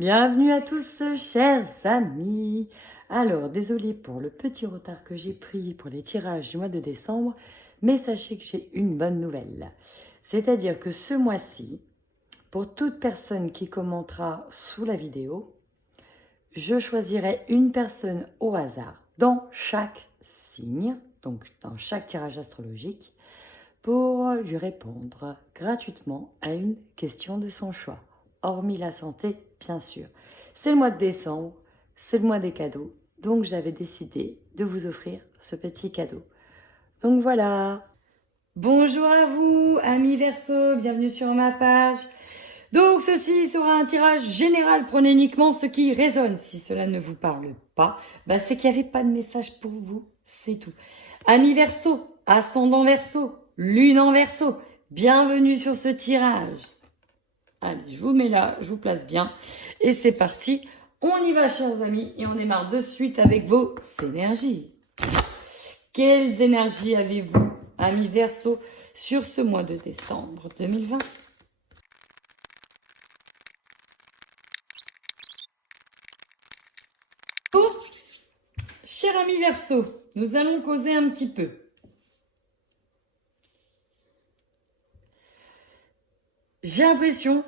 Bienvenue à tous, chers amis. Alors, désolé pour le petit retard que j'ai pris pour les tirages du mois de décembre, mais sachez que j'ai une bonne nouvelle. C'est-à-dire que ce mois-ci, pour toute personne qui commentera sous la vidéo, je choisirai une personne au hasard dans chaque signe, donc dans chaque tirage astrologique, pour lui répondre gratuitement à une question de son choix, hormis la santé, bien sûr. C'est le mois de décembre, c'est le mois des cadeaux, donc j'avais décidé de vous offrir ce petit cadeau. Donc voilà. Bonjour à vous, amis Verseau, bienvenue sur ma page. Donc ceci sera un tirage général, prenez uniquement ce qui résonne. Si cela ne vous parle pas, c'est qu'il n'y avait pas de message pour vous, c'est tout. Amis Verseau, ascendant Verseau, lune en Verseau, bienvenue sur ce tirage. Allez, je vous mets là, je vous place bien. Et c'est parti, on y va chers amis et on démarre de suite avec vos énergies. Quelles énergies avez-vous, amis Verseau, sur ce mois de décembre 2020 ? Cher ami Verseau, nous allons causer un petit peu. J'ai l'impression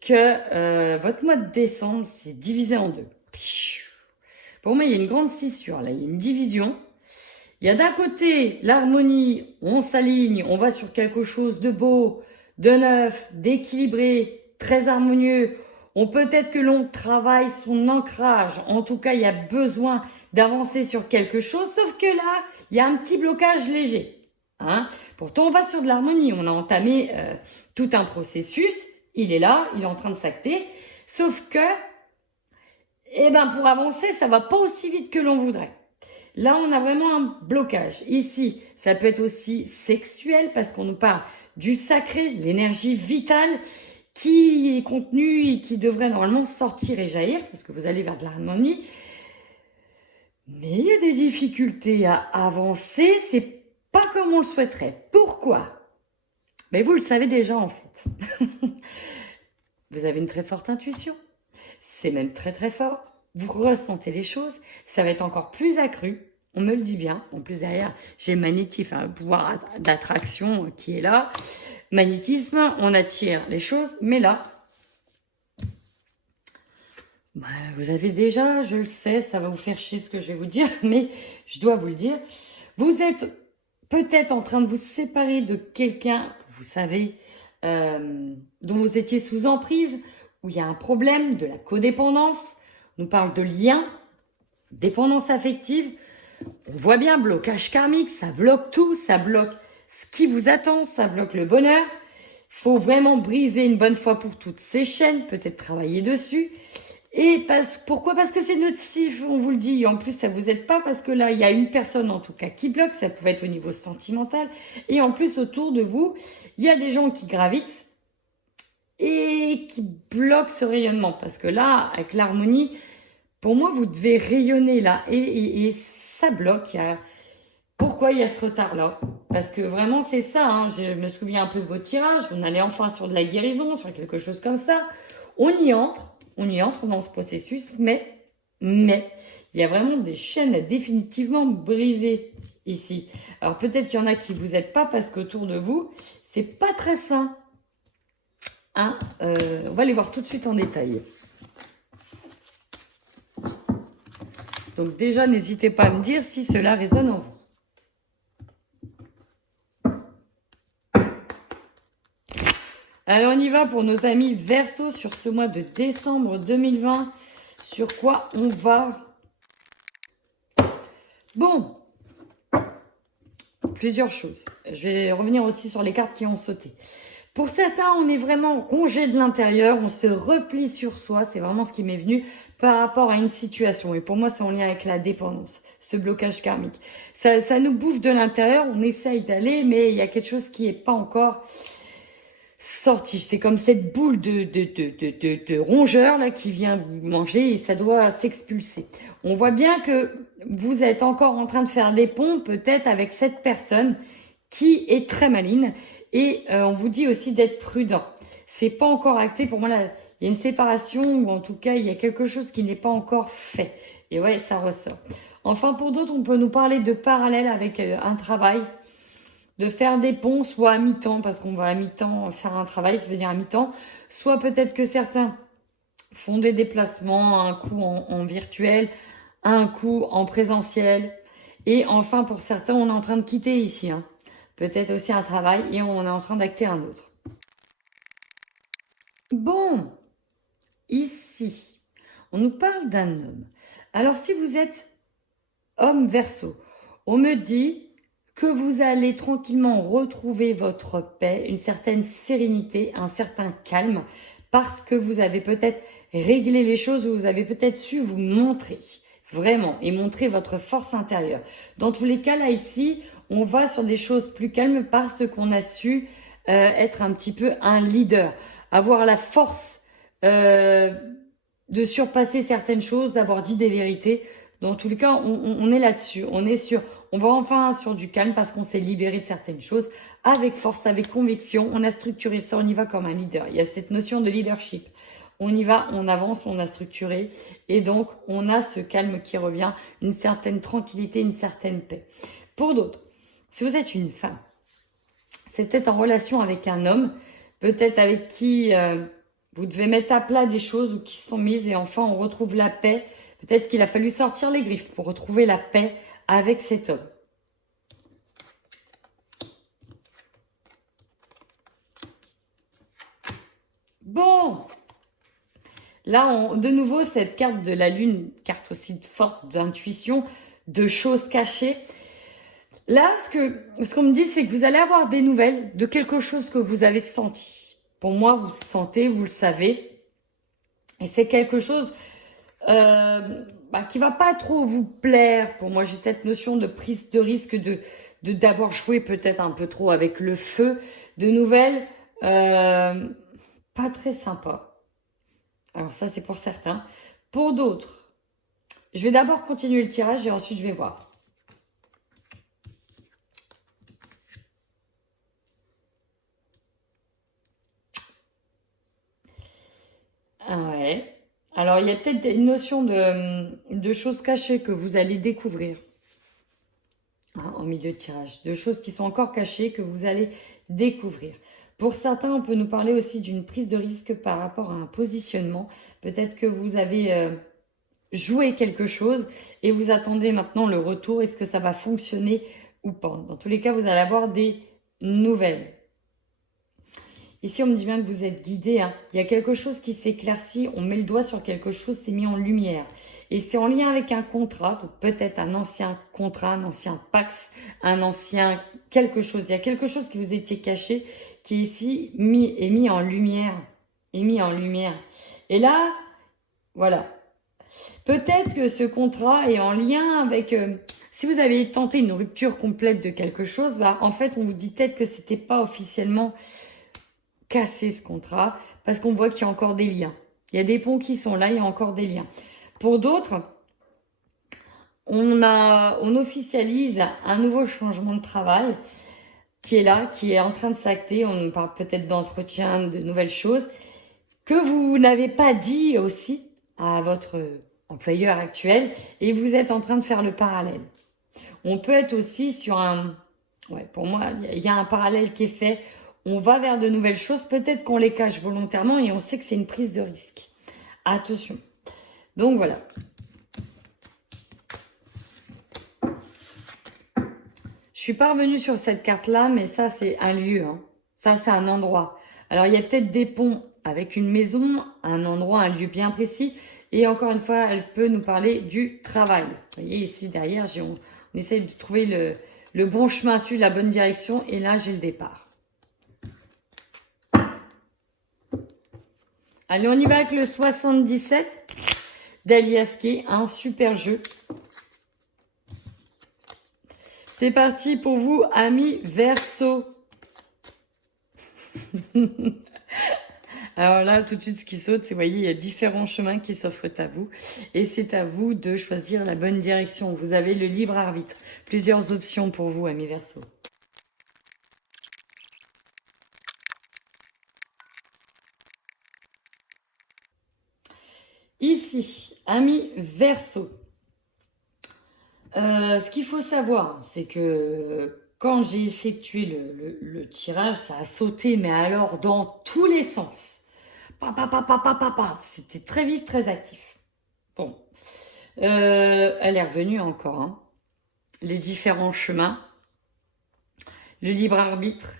que votre mois de décembre s'est divisé en deux. Pour moi, il y a une grande scissure, là, il y a une division. Il y a d'un côté l'harmonie, on s'aligne, on va sur quelque chose de beau, de neuf, d'équilibré, très harmonieux. On peut-être que l'on travaille son ancrage. En tout cas, il y a besoin d'avancer sur quelque chose. Sauf que là, il y a un petit blocage léger. Pourtant, on va sur de l'harmonie. On a entamé tout un processus. Il est là, il est en train de s'acter. Sauf que, pour avancer, ça va pas aussi vite que l'on voudrait. Là, on a vraiment un blocage. Ici, ça peut être aussi sexuel parce qu'on nous parle du sacré, l'énergie vitale qui est contenue et qui devrait normalement sortir et jaillir parce que vous allez vers de l'harmonie. Mais il y a des difficultés à avancer, c'est pas comme on le souhaiterait. Pourquoi ? Mais vous le savez déjà en fait. Vous avez une très forte intuition. C'est même très très fort. Vous ressentez les choses. Ça va être encore plus accru. On me le dit bien. En plus derrière, j'ai le magnétisme, un pouvoir d'attraction qui est là. Magnétisme, on attire les choses. Mais là, vous avez déjà, je le sais, ça va vous faire chier ce que je vais vous dire, mais je dois vous le dire. Vous êtes peut-être en train de vous séparer de quelqu'un, vous savez, dont vous étiez sous emprise, où il y a un problème de la codépendance. On parle de lien, dépendance affective. On voit bien, blocage karmique, ça bloque tout, ça bloque ce qui vous attend, ça bloque le bonheur. Il faut vraiment briser une bonne fois pour toutes ces chaînes, peut-être travailler dessus. Et pourquoi ? Parce que c'est nocif, on vous le dit. En plus, ça vous aide pas parce que là, il y a une personne en tout cas qui bloque. Ça pouvait être au niveau sentimental. Et en plus, autour de vous, il y a des gens qui gravitent et qui bloquent ce rayonnement. Parce que là, avec l'harmonie, pour moi, vous devez rayonner là. Et ça bloque. Pourquoi il y a ce retard-là ? Parce que vraiment, c'est ça. Je me souviens un peu de vos tirages. On allait enfin sur de la guérison, sur quelque chose comme ça. On y entre dans ce processus, mais il y a vraiment des chaînes à définitivement briser ici. Alors peut-être qu'il y en a qui vous aident pas parce qu'autour de vous, c'est pas très sain. On va les voir tout de suite en détail. Donc déjà, n'hésitez pas à me dire si cela résonne en vous. Alors on y va pour nos amis Verseau sur ce mois de décembre 2020. Sur quoi on va ? Bon, plusieurs choses. Je vais revenir aussi sur les cartes qui ont sauté. Pour certains, on est vraiment en congé de l'intérieur, on se replie sur soi, c'est vraiment ce qui m'est venu par rapport à une situation. Et pour moi, c'est en lien avec la dépendance, ce blocage karmique. Ça nous bouffe de l'intérieur, on essaye d'aller, mais il y a quelque chose qui n'est pas encore sorti. C'est comme cette boule de rongeur là qui vient vous manger et ça doit s'expulser. On voit bien que vous êtes encore en train de faire des ponts peut-être avec cette personne qui est très maligne et on vous dit aussi d'être prudent. C'est pas encore acté. Pour moi, là, Il y a une séparation ou en tout cas, il y a quelque chose qui n'est pas encore fait. Et ouais, ça ressort. Enfin, pour d'autres, on peut nous parler de parallèle avec un travail, de faire des ponts, soit à mi-temps, parce qu'on va à mi-temps faire un travail, ça veut dire à mi-temps, soit peut-être que certains font des déplacements, un coup en virtuel, un coup en présentiel. Et enfin, pour certains, on est en train de quitter ici, hein. Peut-être aussi un travail et on est en train d'acter un autre. Bon, ici, on nous parle d'un homme. Alors, si vous êtes homme Verseau, on me dit que vous allez tranquillement retrouver votre paix, une certaine sérénité, un certain calme, parce que vous avez peut-être réglé les choses ou vous avez peut-être su vous montrer, vraiment, et montrer votre force intérieure. Dans tous les cas, là, ici, on va sur des choses plus calmes parce qu'on a su être un petit peu un leader, avoir la force de surpasser certaines choses, d'avoir dit des vérités. Dans tous les cas, on est là-dessus. On va enfin sur du calme parce qu'on s'est libéré de certaines choses avec force, avec conviction. On a structuré ça, on y va comme un leader. Il y a cette notion de leadership. On y va, on avance, on a structuré. Et donc, on a ce calme qui revient, une certaine tranquillité, une certaine paix. Pour d'autres, si vous êtes une femme, c'est peut-être en relation avec un homme, peut-être avec qui vous devez mettre à plat des choses ou qui sont mises et enfin on retrouve la paix. Peut-être qu'il a fallu sortir les griffes pour retrouver la paix avec cet homme. Bon, là, de nouveau, cette carte de la lune, carte aussi forte d'intuition, de choses cachées. Là, ce qu'on me dit, c'est que vous allez avoir des nouvelles de quelque chose que vous avez senti. Pour moi, vous sentez, vous le savez. Et c'est quelque chose qui va pas trop vous plaire. Pour moi, j'ai cette notion de prise de risque, d'avoir joué peut-être un peu trop avec le feu. De nouvelles, pas très sympa. Alors ça, c'est pour certains. Pour d'autres, je vais d'abord continuer le tirage et ensuite je vais voir. Ah ouais. Alors, il y a peut-être une notion de choses cachées que vous allez découvrir en milieu de tirage. De choses qui sont encore cachées que vous allez découvrir. Pour certains, on peut nous parler aussi d'une prise de risque par rapport à un positionnement. Peut-être que vous avez joué quelque chose et vous attendez maintenant le retour. Est-ce que ça va fonctionner ou pas? Dans tous les cas, vous allez avoir des nouvelles. Ici, on me dit bien que vous êtes guidé. Hein. Il y a quelque chose qui s'éclaircit. On met le doigt sur quelque chose, c'est mis en lumière. Et c'est en lien avec un contrat, donc peut-être un ancien contrat, un ancien Pax, un ancien quelque chose. Il y a quelque chose qui vous était caché, qui est ici est mis en lumière. Est mis en lumière. Et là, voilà. Peut-être que ce contrat est en lien avec... si vous avez tenté une rupture complète de quelque chose, bah, en fait, on vous dit peut-être que c'était pas officiellement... casser ce contrat parce qu'on voit qu'il y a encore des liens. Il y a des ponts qui sont là, il y a encore des liens. Pour d'autres, on officialise un nouveau changement de travail qui est là, qui est en train de s'acter. On parle peut-être d'entretien, de nouvelles choses que vous n'avez pas dit aussi à votre employeur actuel et vous êtes en train de faire le parallèle. On peut être aussi sur un... Ouais, pour moi, il y a un parallèle qui est fait. On va vers de nouvelles choses, peut-être qu'on les cache volontairement et on sait que c'est une prise de risque. Attention. Donc voilà. Je suis pas revenue sur cette carte-là, mais ça c'est un lieu. Hein. Ça c'est un endroit. Alors il y a peut-être des ponts avec une maison, un endroit, un lieu bien précis. Et encore une fois, elle peut nous parler du travail. Vous voyez ici derrière, on essaie de trouver le bon chemin à suivre, la bonne direction. Et là, j'ai le départ. Allez, on y va avec le 77 d'Alias Key, un super jeu. C'est parti pour vous, amis Verseau. Alors là, tout de suite, ce qui saute, c'est, vous voyez, il y a différents chemins qui s'offrent à vous. Et c'est à vous de choisir la bonne direction. Vous avez le libre arbitre. Plusieurs options pour vous, amis Verseau. Ici, ami Verseau. Ce qu'il faut savoir, c'est que quand j'ai effectué le tirage, ça a sauté, mais alors dans tous les sens. C'était très vite, très actif. Bon, elle est revenue encore. Hein. Les différents chemins, le libre arbitre,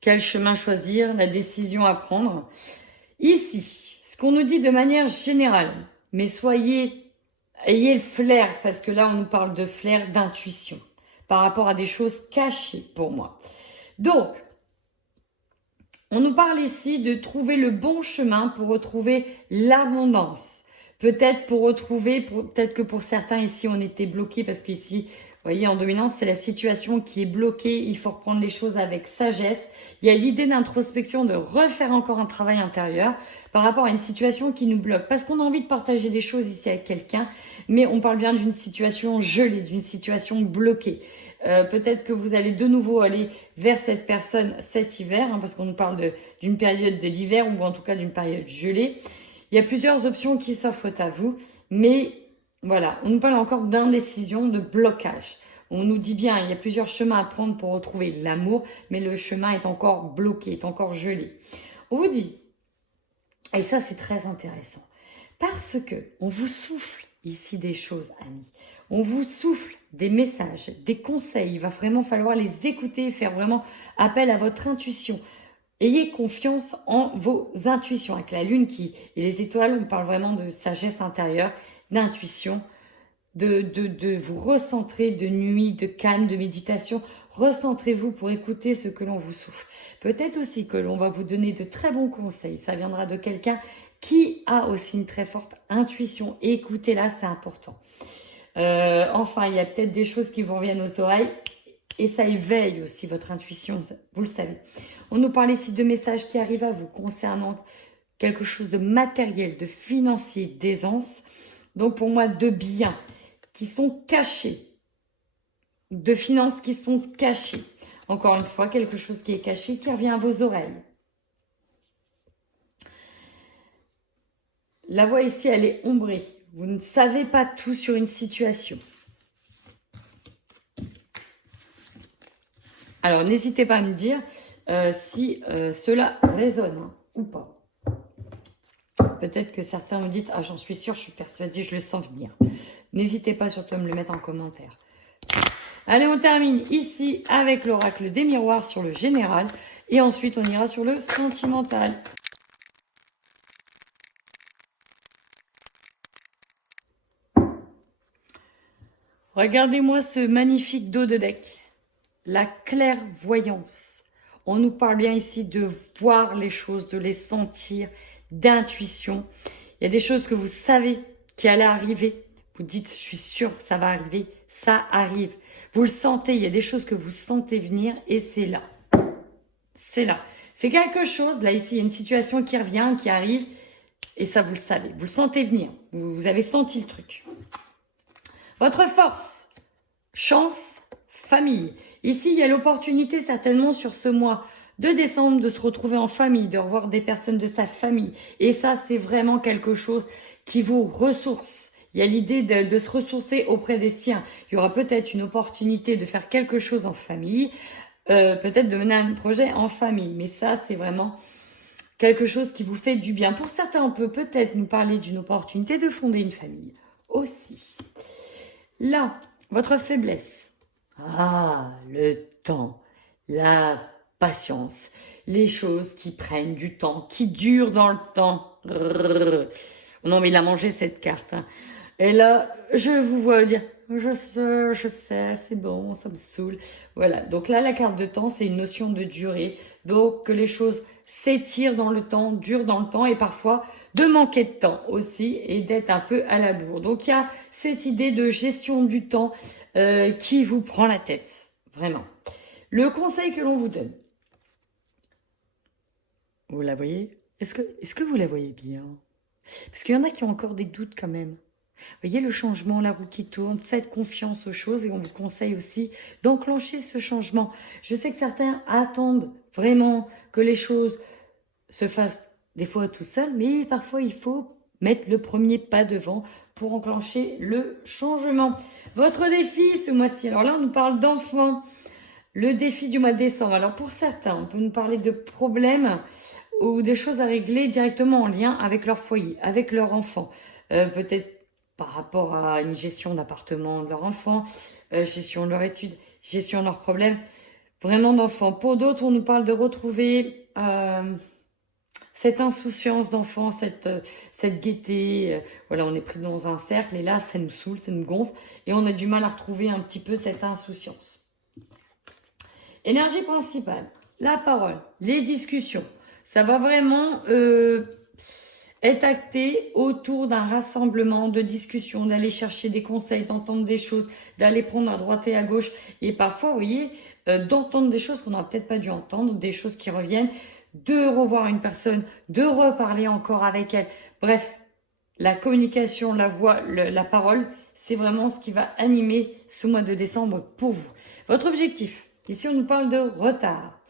quel chemin choisir, la décision à prendre. Ici, ce qu'on nous dit de manière générale, mais ayez le flair, parce que là on nous parle de flair, d'intuition, par rapport à des choses cachées pour moi. Donc, on nous parle ici de trouver le bon chemin pour retrouver l'abondance. Peut-être peut-être que pour certains ici on était bloqué parce qu'ici, vous voyez, en dominance, c'est la situation qui est bloquée. Il faut reprendre les choses avec sagesse. Il y a l'idée d'introspection, de refaire encore un travail intérieur par rapport à une situation qui nous bloque. Parce qu'on a envie de partager des choses ici avec quelqu'un, mais on parle bien d'une situation gelée, d'une situation bloquée. Peut-être que vous allez de nouveau aller vers cette personne cet hiver, hein, parce qu'on nous parle d'une période de l'hiver ou en tout cas d'une période gelée. Il y a plusieurs options qui s'offrent à vous, mais voilà, on nous parle encore d'indécision, de blocage. On nous dit bien, il y a plusieurs chemins à prendre pour retrouver l'amour, mais le chemin est encore bloqué, est encore gelé. On vous dit, et ça c'est très intéressant, parce que on vous souffle ici des choses, amis. On vous souffle des messages, des conseils. Il va vraiment falloir les écouter, faire vraiment appel à votre intuition. Ayez confiance en vos intuitions. Avec la lune et les étoiles, on parle vraiment de sagesse intérieure, d'intuition, de vous recentrer, de nuit, de calme, de méditation. Recentrez-vous pour écouter ce que l'on vous souffle. Peut-être aussi que l'on va vous donner de très bons conseils. Ça viendra de quelqu'un qui a aussi une très forte intuition. Et écoutez-la, c'est important. Enfin, il y a peut-être des choses qui vous reviennent aux oreilles et ça éveille aussi votre intuition, vous le savez. On nous parle ici de messages qui arrivent à vous concernant quelque chose de matériel, de financier, d'aisance. Donc pour moi, de biens qui sont cachés, de finances qui sont cachées. Encore une fois, quelque chose qui est caché, qui revient à vos oreilles. La voix ici, elle est ombrée. Vous ne savez pas tout sur une situation. Alors, n'hésitez pas à me dire si cela résonne hein, ou pas. Peut-être que certains me disent « Ah, j'en suis sûre, je suis persuadée, je le sens venir. » N'hésitez pas surtout à me le mettre en commentaire. Allez, on termine ici avec l'oracle des miroirs sur le général. Et ensuite, on ira sur le sentimental. Regardez-moi ce magnifique dos de deck. La clairvoyance. On nous parle bien ici de voir les choses, de les sentir, d'intuition. Il y a des choses que vous savez qui allaient arriver. Vous dites, je suis sûre que ça va arriver. Ça arrive. Vous le sentez, il y a des choses que vous sentez venir et c'est là. C'est là. C'est quelque chose, là ici, il y a une situation qui revient, qui arrive et ça vous le savez. Vous le sentez venir. Vous avez senti le truc. Votre force, chance, famille. Ici, il y a l'opportunité certainement sur ce mois de décembre de se retrouver en famille, de revoir des personnes de sa famille. Et ça, c'est vraiment quelque chose qui vous ressource. Il y a l'idée de se ressourcer auprès des siens. Il y aura peut-être une opportunité de faire quelque chose en famille, peut-être de mener un projet en famille. Mais ça, c'est vraiment quelque chose qui vous fait du bien. Pour certains, on peut peut-être nous parler d'une opportunité de fonder une famille aussi. Là, votre faiblesse. Ah, le temps, la patience, les choses qui prennent du temps, qui durent dans le temps. Non, mais il a mangé cette carte. Hein. Et là, je vous vois dire, je sais, c'est bon, ça me saoule. Voilà, donc là, la carte de temps, c'est une notion de durée. Donc, que les choses s'étirent dans le temps, durent dans le temps et parfois de manquer de temps aussi et d'être un peu à la bourre. Donc, il y a cette idée de gestion du temps qui vous prend la tête, vraiment. Le conseil que l'on vous donne, vous la voyez? Est-ce que vous la voyez bien? Parce qu'il y en a qui ont encore des doutes quand même. Vous voyez le changement, la roue qui tourne, faites confiance aux choses et on vous conseille aussi d'enclencher ce changement. Je sais que certains attendent vraiment que les choses se fassent des fois tout seul, mais parfois il faut mettre le premier pas devant pour enclencher le changement. Votre défi ce mois-ci, alors là on nous parle d'enfants, le défi du mois de décembre. Alors pour certains, on peut nous parler de problèmes ou des choses à régler directement en lien avec leur foyer, avec leur enfant. Peut-être par rapport à une gestion d'appartement de leur enfant, gestion de leur étude, gestion de leurs problèmes, vraiment d'enfants. Pour d'autres, on nous parle de retrouver cette insouciance d'enfant, cette gaieté. Voilà, on est pris dans un cercle et là, ça nous saoule, ça nous gonfle et on a du mal à retrouver un petit peu cette insouciance. Énergie principale, la parole, les discussions. Ça va vraiment être acté autour d'un rassemblement de discussions, d'aller chercher des conseils, d'entendre des choses, d'aller prendre à droite et à gauche. Et parfois, vous voyez, d'entendre des choses qu'on n'aurait peut-être pas dû entendre, des choses qui reviennent, de revoir une personne, de reparler encore avec elle. Bref, la communication, la voix, la parole, c'est vraiment ce qui va animer ce mois de décembre pour vous. Votre objectif, ici on nous parle de retard.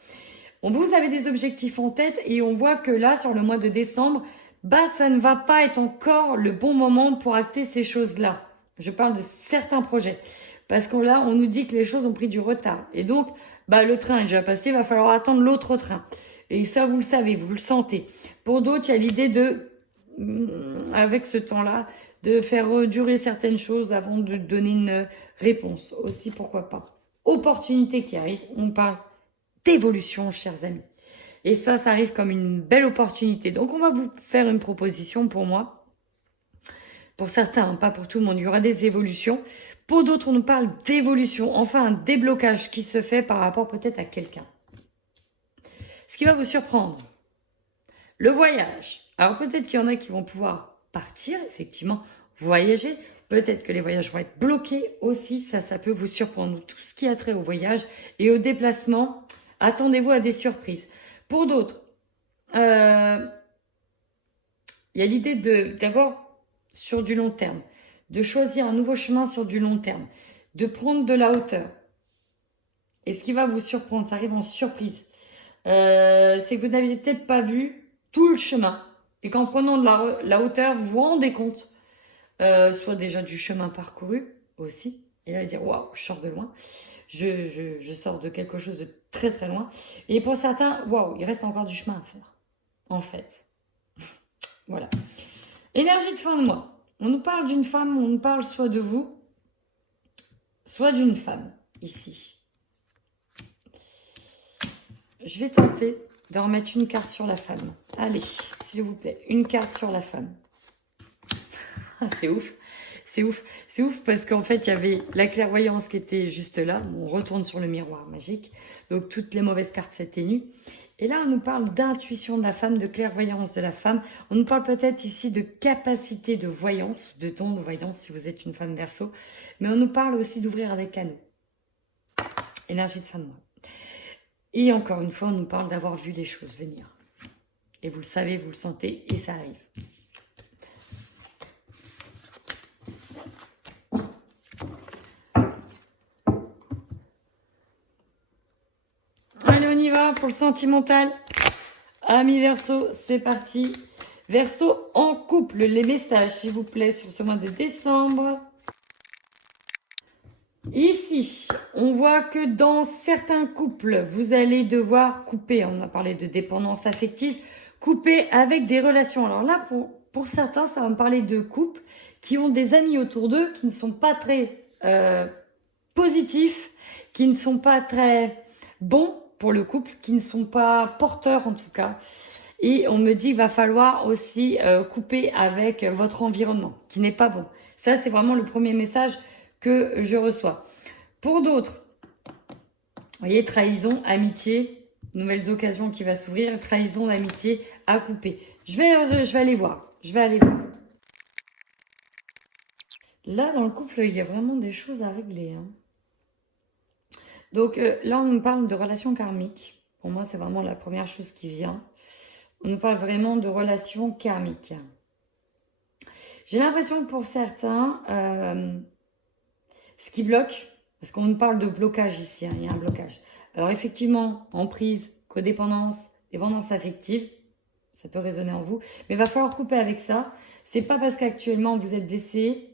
Vous avez des objectifs en tête et on voit que là, sur le mois de décembre, ça ne va pas être encore le bon moment pour acter ces choses-là. Je parle de certains projets. Parce que là, on nous dit que les choses ont pris du retard. Et donc, le train est déjà passé, il va falloir attendre l'autre train. Et ça, vous le savez, vous le sentez. Pour d'autres, il y a l'idée de, avec ce temps-là, de faire durer certaines choses avant de donner une réponse. Aussi, pourquoi pas. Opportunité qui arrive, on parle d'évolution, chers amis. Et ça arrive comme une belle opportunité. Donc, on va vous faire une proposition pour moi. Pour certains, pas pour tout le monde, il y aura des évolutions. Pour d'autres, on nous parle d'évolution. Enfin, un déblocage qui se fait par rapport peut-être à quelqu'un. Ce qui va vous surprendre, le voyage. Alors, peut-être qu'il y en a qui vont pouvoir partir, effectivement, voyager. Peut-être que les voyages vont être bloqués aussi. Ça peut vous surprendre. Tout ce qui a trait au voyage et au déplacement, attendez-vous à des surprises. Pour d'autres, il y a l'idée d'avoir sur du long terme, de choisir un nouveau chemin sur du long terme, de prendre de la hauteur. Et ce qui va vous surprendre, ça arrive en surprise, c'est que vous n'aviez peut-être pas vu tout le chemin. Et qu'en prenant de la hauteur, vous vous rendez compte, soit déjà du chemin parcouru aussi. Et là, dire, waouh, je sors de loin. Je sors de quelque chose de très très loin. Et pour certains, waouh, il reste encore du chemin à faire. En fait. Voilà. Énergie de fin de mois. On nous parle d'une femme, on nous parle soit de vous, soit d'une femme, ici. Je vais tenter de remettre une carte sur la femme. Allez, s'il vous plaît, une carte sur la femme. C'est ouf. C'est ouf. C'est ouf parce qu'en fait, il y avait la clairvoyance qui était juste là. On retourne sur le miroir magique. Donc, toutes les mauvaises cartes s'atténuent. Et là, on nous parle d'intuition de la femme, de clairvoyance de la femme. On nous parle peut-être ici de capacité de voyance, de don de voyance si vous êtes une femme Verseau. Mais on nous parle aussi d'ouvrir des canaux. Énergie de fin de mois. Et encore une fois, on nous parle d'avoir vu les choses venir. Et vous le savez, vous le sentez, et ça arrive. Allez, on y va pour le sentimental. Amis Verseau, c'est parti. Verseau en couple, les messages, s'il vous plaît, sur ce mois de décembre. Ici, on voit que dans certains couples, vous allez devoir couper. On a parlé de dépendance affective. Couper avec des relations. Alors là, pour certains, ça va me parler de couples qui ont des amis autour d'eux qui ne sont pas très positifs, qui ne sont pas très bons pour le couple, qui ne sont pas porteurs en tout cas. Et on me dit qu'il va falloir aussi couper avec votre environnement, qui n'est pas bon. Ça, c'est vraiment le premier message que je reçois. Pour d'autres, vous voyez, trahison, amitié, nouvelles occasions qui va s'ouvrir, trahison, d'amitié à couper. Je vais aller voir. Je vais aller voir. Là, dans le couple, il y a vraiment des choses à régler. Hein. Donc là, on nous parle de relations karmiques. Pour moi, c'est vraiment la première chose qui vient. On nous parle vraiment de relations karmiques. J'ai l'impression que pour certains, ce qui bloque, parce qu'on nous parle de blocage ici, hein, il y a un blocage. Alors effectivement, emprise, codépendance, dépendance affective, Ça peut résonner en vous. Mais il va falloir couper avec ça. C'est pas parce qu'actuellement vous êtes blessé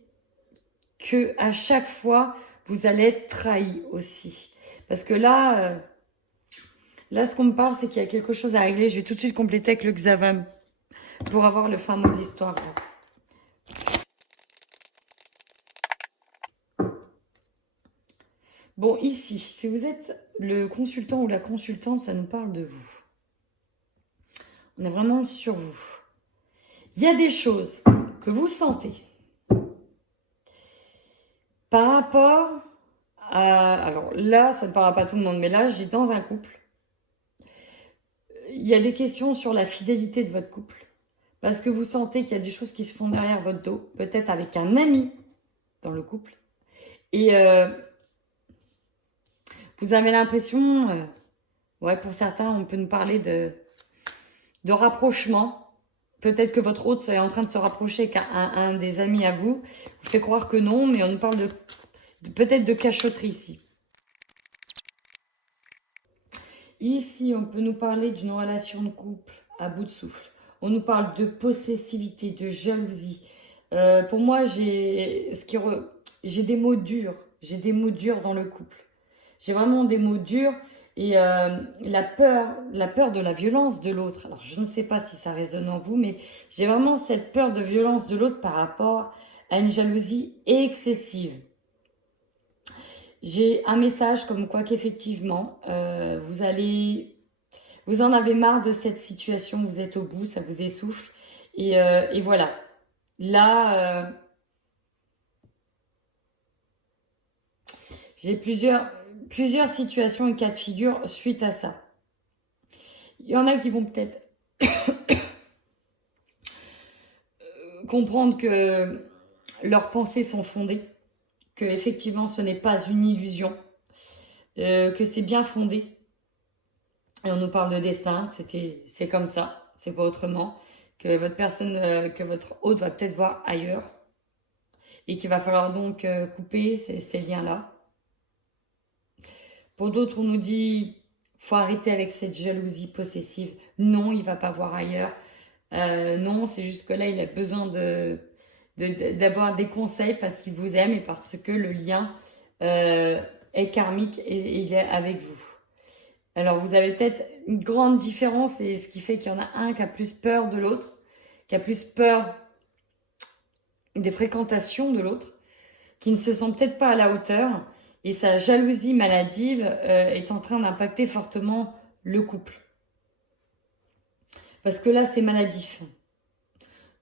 que à chaque fois vous allez être trahi aussi. Parce que là, là ce qu'on me parle, c'est qu'il y a quelque chose à régler. Je vais tout de suite compléter avec le Xavam pour avoir le fin mot de l'histoire. Bon, ici, si vous êtes le consultant ou la consultante, ça nous parle de vous. On est vraiment sur vous. Il y a des choses que vous sentez par rapport à... Alors là, ça ne parlera pas à tout le monde, mais là, j'ai dans un couple. Il y a des questions sur la fidélité de votre couple. Parce que vous sentez qu'il y a des choses qui se font derrière votre dos. Peut-être avec un ami dans le couple. Et vous avez l'impression... ouais, pour certains, on peut nous parler de rapprochement. Peut-être que votre hôte est en train de se rapprocher avec un des amis à vous. Vous fait croire que non, mais on nous parle peut-être de cachotterie ici. Ici, on peut nous parler d'une relation de couple à bout de souffle. On nous parle de possessivité, de jalousie. Pour moi, j'ai des mots durs. J'ai des mots durs dans le couple. J'ai vraiment des mots durs. Et la peur de la violence de l'autre. Alors, je ne sais pas si ça résonne en vous, mais j'ai vraiment cette peur de violence de l'autre par rapport à une jalousie excessive. J'ai un message comme quoi qu'effectivement, vous en avez marre de cette situation, vous êtes au bout, ça vous essouffle. Et voilà. Là, j'ai plusieurs situations et cas de figure suite à ça. Il y en a qui vont peut-être comprendre que leurs pensées sont fondées, que effectivement ce n'est pas une illusion, que c'est bien fondé. Et on nous parle de destin, c'est comme ça, c'est pas autrement, que votre personne, que votre hôte va peut-être voir ailleurs et qu'il va falloir donc couper ces liens-là. Pour d'autres, on nous dit faut arrêter avec cette jalousie possessive. Non, il va pas voir ailleurs. Non, c'est juste que là, il a besoin d'avoir des conseils parce qu'il vous aime et parce que le lien est karmique et il est avec vous. Alors, vous avez peut-être une grande différence et ce qui fait qu'il y en a un qui a plus peur de l'autre, qui a plus peur des fréquentations de l'autre, qui ne se sent peut-être pas à la hauteur. Et sa jalousie maladive est en train d'impacter fortement le couple. Parce que là, c'est maladif.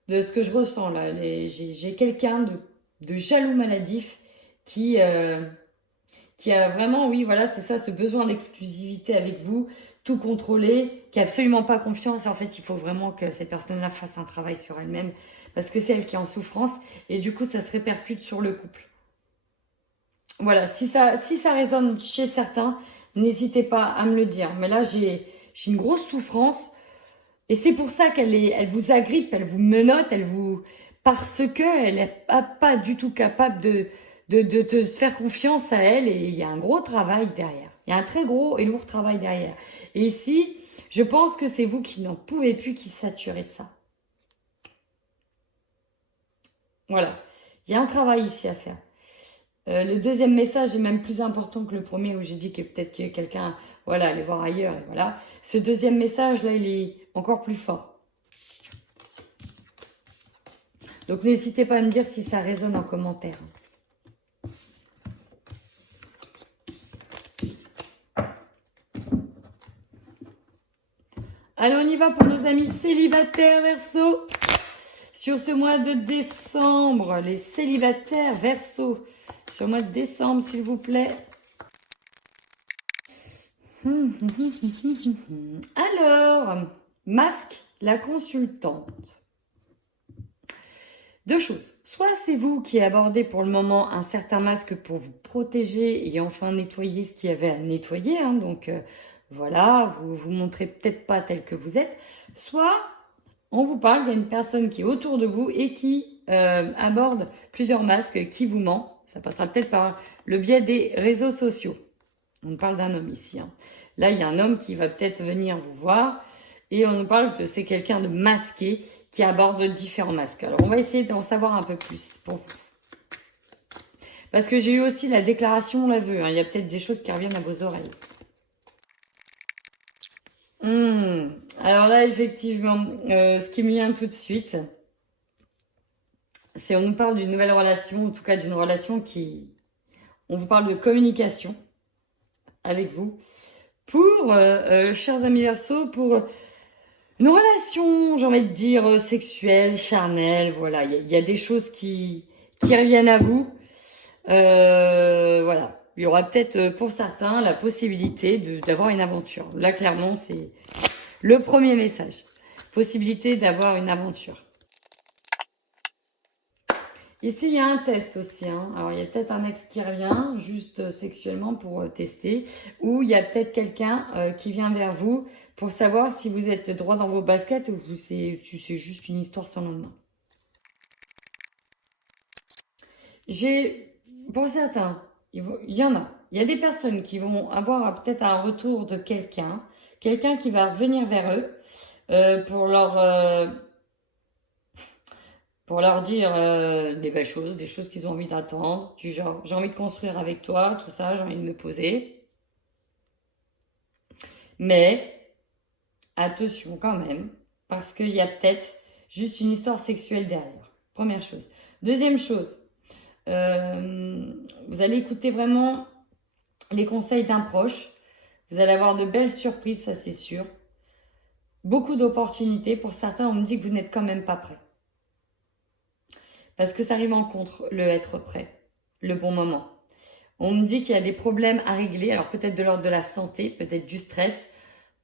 De ce que je ressens là, j'ai quelqu'un de jaloux maladif qui a vraiment, oui, voilà, c'est ça, ce besoin d'exclusivité avec vous, tout contrôler, qui n'a absolument pas confiance. En fait, il faut vraiment que cette personne-là fasse un travail sur elle-même parce que c'est elle qui est en souffrance et du coup, ça se répercute sur le couple. Voilà, si ça résonne chez certains, n'hésitez pas à me le dire. Mais là, j'ai une grosse souffrance. Et c'est pour ça elle vous agrippe, elle vous menotte, parce qu'elle n'est pas du tout capable de se faire confiance à elle. Et il y a un gros travail derrière. Il y a un très gros et lourd travail derrière. Et ici, je pense que c'est vous qui n'en pouvez plus, qui saturez de ça. Voilà, il y a un travail ici à faire. Le deuxième message est même plus important que le premier où j'ai dit que peut-être que quelqu'un, voilà, allait voir ailleurs. Et voilà. Ce deuxième message, là, il est encore plus fort. Donc, n'hésitez pas à me dire si ça résonne en commentaire. Allez, on y va pour nos amis célibataires, Verseau. Sur ce mois de décembre, les célibataires, Verseau. Sur le mois de décembre, s'il vous plaît. Alors, Masque, la consultante. Deux choses. Soit c'est vous qui abordez pour le moment un certain masque pour vous protéger et enfin nettoyer ce qu'il y avait à nettoyer. Hein, donc voilà, vous vous montrez peut-être pas tel que vous êtes. Soit on vous parle d'une personne qui est autour de vous et qui aborde plusieurs masques, qui vous ment. Ça passera peut-être par le biais des réseaux sociaux. On parle d'un homme ici. Hein. Là, il y a un homme qui va peut-être venir vous voir Et on nous parle que c'est quelqu'un de masqué qui aborde différents masques. Alors, on va essayer d'en savoir un peu plus pour vous. Parce que j'ai eu aussi la déclaration, on la veut. Hein. Il y a peut-être des choses qui reviennent à vos oreilles. Alors là, effectivement, ce qui me vient tout de suite, c'est on nous parle d'une nouvelle relation, en tout cas d'une relation qui... On vous parle de communication avec vous. Pour, chers amis Verseaux, pour une relation, j'ai envie de dire, sexuelle, charnelle, voilà. Il y a des choses qui reviennent à vous. Voilà. Il y aura peut-être pour certains la possibilité d'avoir une aventure. Là, clairement, c'est le premier message. Possibilité d'avoir une aventure. Ici, il y a un test aussi. Hein. Alors, il y a peut-être un ex qui revient, juste sexuellement pour tester. Ou il y a peut-être quelqu'un qui vient vers vous pour savoir si vous êtes droit dans vos baskets ou c'est juste une histoire sans lendemain. Pour certains, il y en a. Il y a des personnes qui vont avoir peut-être un retour de quelqu'un qui va revenir vers eux pour leur dire des belles choses, des choses qu'ils ont envie d'attendre, du genre j'ai envie de construire avec toi, tout ça, j'ai envie de me poser. Mais attention quand même, parce qu'il y a peut-être juste une histoire sexuelle derrière. Première chose. Deuxième chose, vous allez écouter vraiment les conseils d'un proche. Vous allez avoir de belles surprises, ça c'est sûr. Beaucoup d'opportunités. Pour certains, on me dit que vous n'êtes quand même pas prêt. Parce que ça arrive en contre, le être prêt, le bon moment. On me dit qu'il y a des problèmes à régler. Alors peut-être de l'ordre de la santé, peut-être du stress,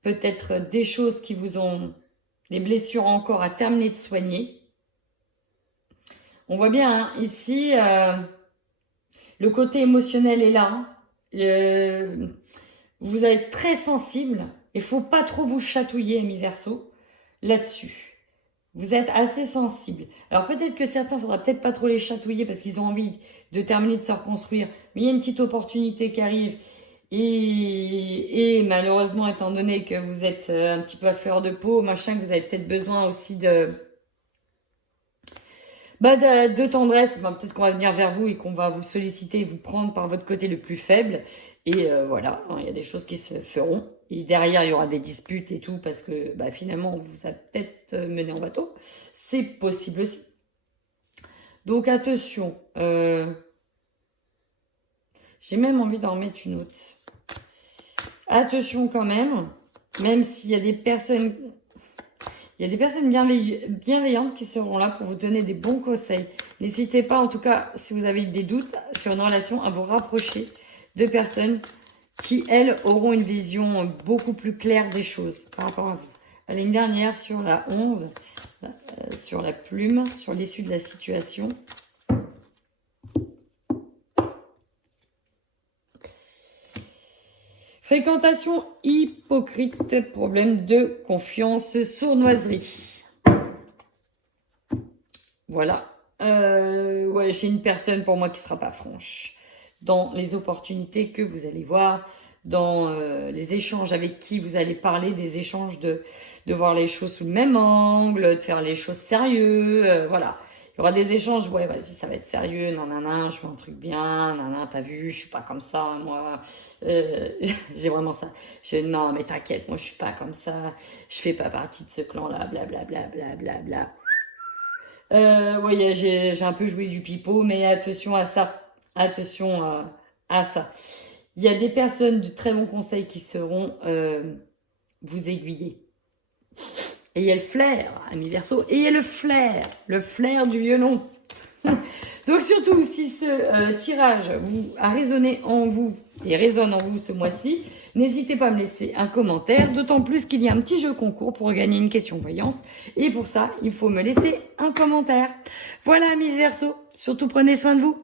peut-être des choses qui vous ont... des blessures encore à terminer de soigner. On voit bien hein, ici, le côté émotionnel est là. Vous allez être très sensible. Il ne faut pas trop vous chatouiller, amis Verseaux, là-dessus. Vous êtes assez sensible. Alors peut-être que certains, il ne faudra peut-être pas trop les chatouiller parce qu'ils ont envie de terminer de se reconstruire. Mais il y a une petite opportunité qui arrive. Et malheureusement, étant donné que vous êtes un petit peu à fleur de peau, machin, que vous avez peut-être besoin aussi de tendresse, peut-être qu'on va venir vers vous et qu'on va vous solliciter et vous prendre par votre côté le plus faible. Et voilà, il y a des choses qui se feront. Et derrière, il y aura des disputes et tout parce que finalement, on vous a peut-être mené en bateau. C'est possible aussi. Donc attention. J'ai même envie d'en mettre une autre. Attention quand même s'il y a des personnes... Il y a des personnes bienveillantes qui seront là pour vous donner des bons conseils. N'hésitez pas, en tout cas, si vous avez des doutes sur une relation, à vous rapprocher de personnes qui, elles, auront une vision beaucoup plus claire des choses par rapport à vous. L'année dernière, sur la 11, sur la plume, sur l'issue de la situation. Fréquentation hypocrite, problème de confiance, sournoiserie. Voilà. Ouais, j'ai une personne pour moi qui ne sera pas franche. Dans les opportunités que vous allez voir, dans les échanges avec qui vous allez parler, des échanges de voir les choses sous le même angle, de faire les choses sérieux, voilà. Il y aura des échanges, ouais, vas-y, ça va être sérieux, nanana, je fais un truc bien, nanana, t'as vu, je suis pas comme ça, moi, j'ai vraiment ça. Non, mais t'inquiète, moi, je suis pas comme ça, je fais pas partie de ce clan-là, blablabla, blablabla. Ouais, j'ai un peu joué du pipeau, mais attention à ça, attention à ça. Il y a des personnes de très bons conseils qui seront vous aiguiller. Et il y a le flair, amis Verseaux, et il y a le flair du violon. Donc surtout, si ce tirage a résonné en vous et résonne en vous ce mois-ci, n'hésitez pas à me laisser un commentaire, d'autant plus qu'il y a un petit jeu concours pour gagner une question voyance. Et pour ça, il faut me laisser un commentaire. Voilà, amis Verseaux, surtout prenez soin de vous.